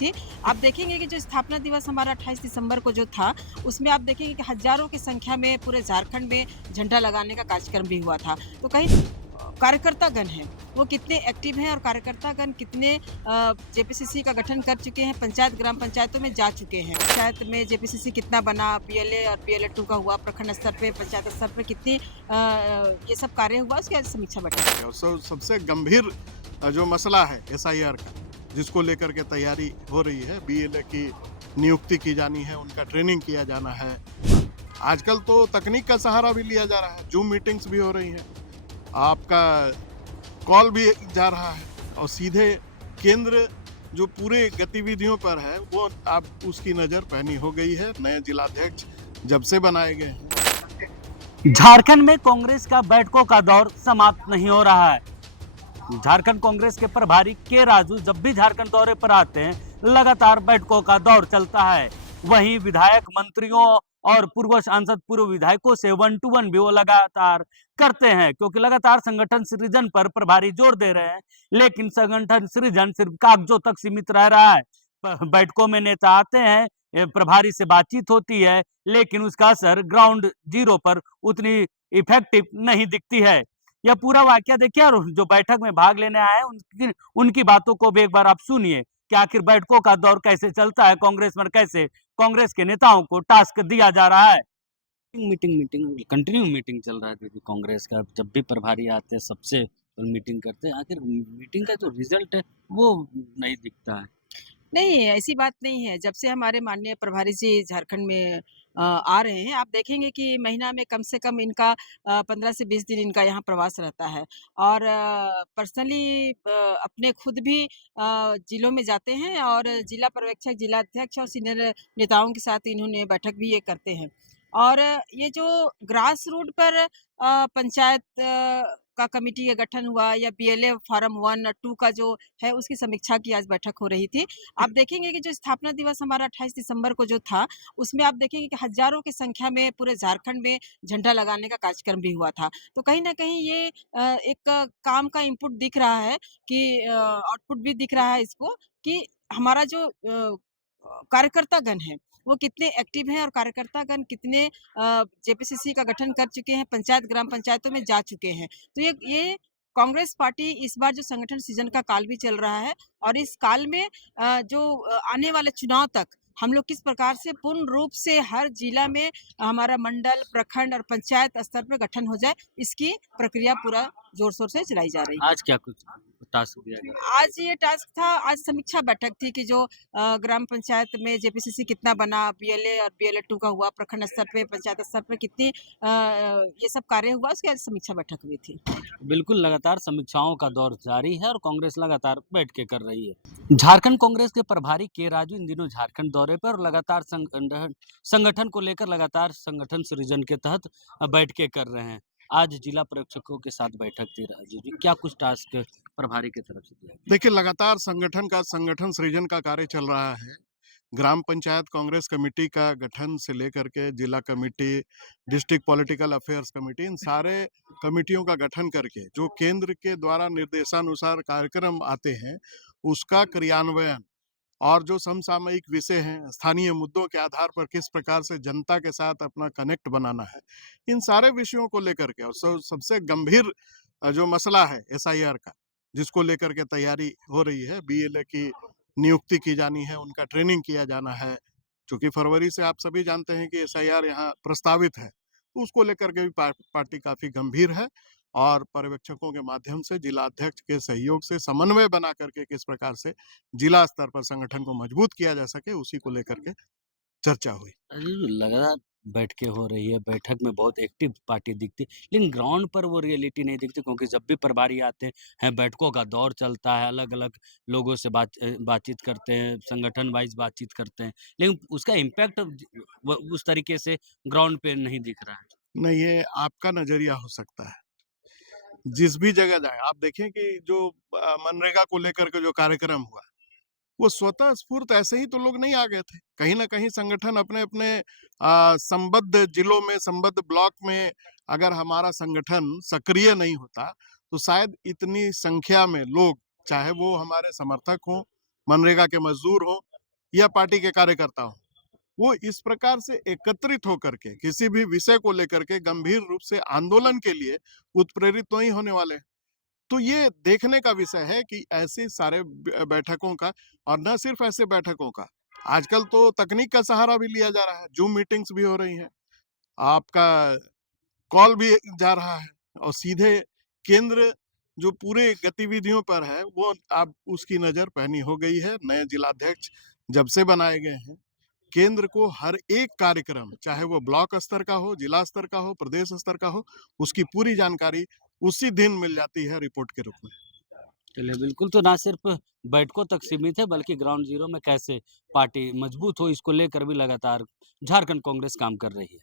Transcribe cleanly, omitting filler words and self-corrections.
थी। आप देखेंगे कि जो स्थापना दिवस हमारा 28 दिसंबर को जो था, उसमें आप देखेंगे कि हज़ारों की संख्या में पूरे झारखंड में झंडा लगाने का कार्यक्रम भी हुआ था। तो कहीं कार्यकर्तागण हैं, वो कितने एक्टिव हैं और कार्यकर्तागण कितने जेपीसीसी का गठन कर चुके हैं, पंचायत ग्राम पंचायतों में जा चुके हैं। पंचायत में जेपीसीसी कितना बना, पीएलए और पीएलए 2 का हुआ, प्रखंड स्तर पे, पंचायत स्तर पे कितनी ये सब कार्य हुआ, उसकी आज समीक्षा बैठक। और सबसे गंभीर जो मसला है एसआईआर का, जिसको लेकर के तैयारी हो रही है, बीएलए की नियुक्ति की जानी है, उनका ट्रेनिंग किया जाना है। आजकल तो तकनीक का सहारा भी लिया जा रहा है, जूम मीटिंग्स भी हो रही हैं, आपका कॉल भी जा रहा है और सीधे केंद्र जो पूरे गतिविधियों पर है वो आप उसकी नज़र पैनी हो गई है। नए जिलाध्यक्ष जब से बनाए गए हैं। झारखंड में कांग्रेस का बैठकों का दौर समाप्त नहीं हो रहा है। झारखंड कांग्रेस के प्रभारी के राजू जब भी झारखंड दौरे पर आते हैं, लगातार बैठकों का दौर चलता है। वहीं विधायक, मंत्रियों और पूर्व सांसद, पूर्व विधायकों से 1 to 1 भी वो लगातार करते हैं, क्योंकि लगातार संगठन सृजन पर प्रभारी जोर दे रहे हैं। लेकिन संगठन सृजन सिर्फ कागजों तक सीमित रह रहा है। बैठकों में नेता आते हैं, प्रभारी से बातचीत होती है, लेकिन उसका असर ग्राउंड जीरो पर उतनी इफेक्टिव नहीं दिखती है। यह पूरा वाकया देखिए और जो बैठक में भाग लेने आए उनकी उनकी बातों को भी एक बार आप सुनिए कि आखिर बैठकों का दौर कैसे चलता है, कांग्रेस में कैसे कांग्रेस के नेताओं को टास्क दिया जा रहा है। मीटिंग मीटिंग कंटिन्यू मीटिंग चल रहा है दीदी कांग्रेस का। जब भी प्रभारी आते हैं सबसे मीटिंग करते हैं, आखिर मीटिंग का जो रिजल्ट है वो नहीं दिखता है। नहीं, ऐसी बात नहीं है। जब से हमारे माननीय प्रभारी जी झारखंड में आ रहे हैं, आप देखेंगे कि महीना में कम से कम इनका 15 से 20 दिन इनका यहाँ प्रवास रहता है और पर्सनली अपने खुद भी जिलों में जाते हैं और जिला पर्यवेक्षक, जिलाध्यक्ष और सीनियर नेताओं के साथ इन्होंने बैठक भी ये करते हैं। और ये जो ग्रास रूट पर पंचायत का कमिटी का गठन हुआ या बीएलए फॉरम 1 और 2 का जो है उसकी समीक्षा की आज बैठक हो रही थी। आप देखेंगे कि जो स्थापना दिवस हमारा 28 दिसंबर को जो था, उसमें आप देखेंगे कि हज़ारों की संख्या में पूरे झारखंड में झंडा लगाने का कार्यक्रम भी हुआ था। तो कहीं न कहीं ये एक काम का इनपुट दिख रहा है कि आउटपुट भी दिख रहा है इसको कि हमारा जो कार्यकर्तागण हैं, वो कितने एक्टिव हैं और कार्यकर्तागण कितने जेपीसीसी का गठन कर चुके हैं, पंचायत ग्राम पंचायतों में जा चुके हैं। तो ये कांग्रेस पार्टी इस बार जो संगठन सृजन का काल भी चल रहा है और इस काल में जो आने वाले चुनाव तक हम लोग किस प्रकार से पूर्ण रूप से हर जिला में हमारा मंडल, प्रखंड और पंचायत स्तर पे गठन हो जाए, इसकी प्रक्रिया पूरा जोर-शोर से चलाई जा रही है। आज क्या कुछ टास्क दिया गया? आज ये टास्क था, आज समीक्षा बैठक थी कि जो ग्राम पंचायत में जेपीसीसी कितना बना, बीएलए और बीएलए 2 का हुआ, प्रखंड स्तर पे, पंचायत स्तर पे कितनी ये सब कार्य हुआ, उसकी आज समीक्षा बैठक हुई थी। बिल्कुल, लगातार समीक्षाओं का दौर जारी है और कांग्रेस लगातार बैठ के कर रही है। झारखंड कांग्रेस के प्रभारी के राजू इन दिनों झारखंड दौरे पर और लगातार संगठन को लेकर लगातार संगठन सृजन के तहत बैठकें कर रहे हैं। आज जिला प्रेक्षकों के साथ बैठक थी। राजू जी, क्या कुछ टास्क प्रभारी की तरफ से दिया गया? देखिए, लगातार संगठन सृजन का कार्य चल रहा है। ग्राम पंचायत कांग्रेस कमेटी का गठन से लेकर के जिला committee, district political affairs committee, इन सारे कमेटियों का गठन करके जो केंद्र के द्वारा निर्देशानुसार कार्यक्रम आते हैं, उसका क्रियान्वयन और जो समसामयिक विषय हैं, स्थानीय मुद्दों के आधार पर किस प्रकार से जनता के साथ अपना कनेक्ट बनाना है, इन सारे विषयों को लेकर के और सबसे गंभीर जो मसला है एसआईआर का, जिसको लेकर के तैयारी हो रही है, बीएलए की नियुक्ति की जानी है, उनका ट्रेनिंग किया जाना है। चूँकि फरवरी से आप सभी जानते हैं कि एसआईआर यहाँ प्रस्तावित है, तो उसको लेकर के भी पार्टी काफ़ी गंभीर है और पर्यवेक्षकों के माध्यम से जिला अध्यक्ष के सहयोग से समन्वय बना करके किस प्रकार से जिला स्तर पर संगठन को मजबूत किया जा सके, उसी को लेकर के चर्चा हुई। लगातार बैठकें हो रही है, बैठक में बहुत एक्टिव पार्टी दिखती है, लेकिन ग्राउंड पर वो रियलिटी नहीं दिखती, क्योंकि जब भी प्रभारी आते हैं बैठकों का दौर चलता है, अलग-अलग लोगों से बातचीत करते हैं, संगठन वाइज़ बातचीत करते हैं, लेकिन उसका इम्पैक्ट उस तरीके से ग्राउंड पे नहीं दिख रहा है। नहीं, ये आपका नज़रिया हो सकता है। जिस भी जगह जाएँ, आप देखें कि जो मनरेगा को लेकर के जो कार्यक्रम हुआ, वो स्वतः स्फूर्त ऐसे ही तो लोग नहीं आ गए थे। कहीं न कहीं संगठन अपने-अपने संबद्ध जिलों में, संबद्ध ब्लॉक में अगर हमारा संगठन सक्रिय नहीं होता, तो शायद इतनी संख्या में लोग, चाहे वो हमारे समर्थक हों मनरेगा के मजदूर हों या पार्टी के कार्यकर्ता हों, वो इस प्रकार से एकत्रित होकर के किसी भी विषय को लेकर के गंभीर रूप से आंदोलन के लिए उत्प्रेरित नहीं होने वाले हैं। तो ये देखने का विषय है कि ऐसे सारे बैठकों का, और न सिर्फ ऐसे बैठकों का, आजकल तो तकनीक का सहारा भी लिया जा रहा है, जूम मीटिंग्स भी हो रही हैं, आपका कॉल भी जा रहा है, और सीधे केंद्र जो पूरे गतिविधियों पर है वो अब उसकी नज़र पैनी हो गई है। नए जिलाध्यक्ष जब से बनाए गए हैं, केंद्र को हर एक कार्यक्रम, चाहे वो ब्लॉक स्तर का हो, जिला स्तर का हो, प्रदेश स्तर का हो, उसकी पूरी जानकारी उसी दिन मिल जाती है रिपोर्ट के रूप में। चलिए बिल्कुल, तो ना सिर्फ बैठकों तक सीमित है बल्कि ग्राउंड ज़ीरो में कैसे पार्टी मजबूत हो इसको लेकर भी लगातार झारखंड कांग्रेस काम कर रही है।